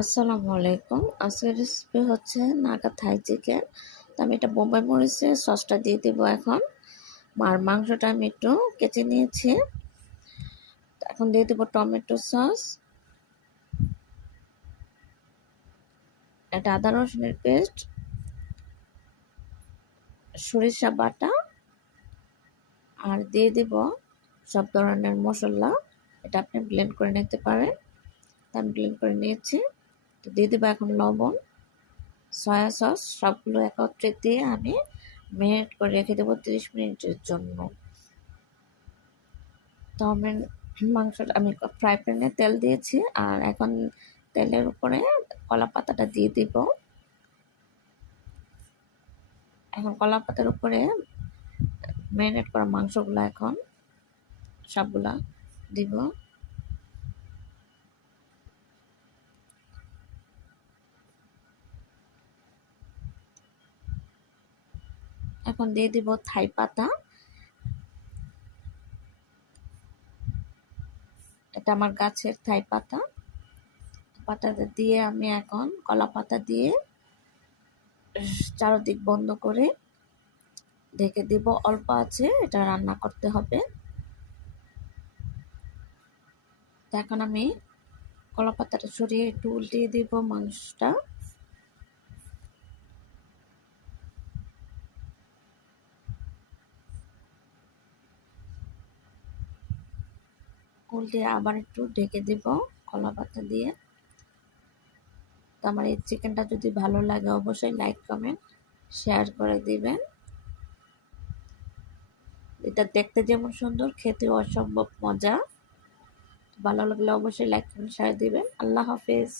আসসালামু আলাইকুম। আজকের রেসিপি হচ্ছে নাগা থাই চিকেন তো আমি এটা বোম্বাই মরিচে সসটা দিয়ে দেবো এখন। আর মাংসটা আমি একটু কেটে নিয়েছি। এখন দিয়ে দেবো টমেটো সস এটা আদা রসুনের পেস্ট। সরিষা বাটা। আর দিয়ে দেব সব ধরনের মশলা। এটা আপনি ব্লেন্ড করে নিতে পারেন। আমি ব্লেন্ড করে নিয়েছি। তো দিয়ে দেবো এখন লবণ, সয়া সস, সবগুলো একত্রে দিয়ে আমি মেরিনেট করে রেখে দেবো তিরিশ মিনিটের জন্য। তো আমি মাংসটা, আমি ফ্রাই প্যানে তেল দিয়েছি আর এখন তেলের উপরে কলা পাতাটা দিয়ে দিব। এখন কলা পাতার উপরে ম্যারিনেট করা মাংসগুলো এখন সবগুলা দিব। এখন দিয়ে দিব থাই পাতা। এটা আমার গাছের থাই পাতা। পাতাটা দিয়ে আমি এখন কলা পাতা দিয়ে চারদিক বন্ধ করে ঢেকে দিব। অল্প আছে, এটা রান্না করতে হবে। এখন আমি কলা পাতাটা সরিয়ে একটু উল্টিয়ে দিব মাংসটা উল্টে আবার একটু ঢেকে দেব কলা পাতা দিয়ে। তো আমার এই চিকেনটা যদি ভালো লাগে অবশ্যই লাইক, কমেন্ট, শেয়ার করে দিবেন। এটা দেখতে যেমন সুন্দর খেতে অসম্ভব মজা। ভালো লাগলে অবশ্যই লাইক, কমেন্ট, শেয়ার দিবেন। আল্লাহ হাফেজ।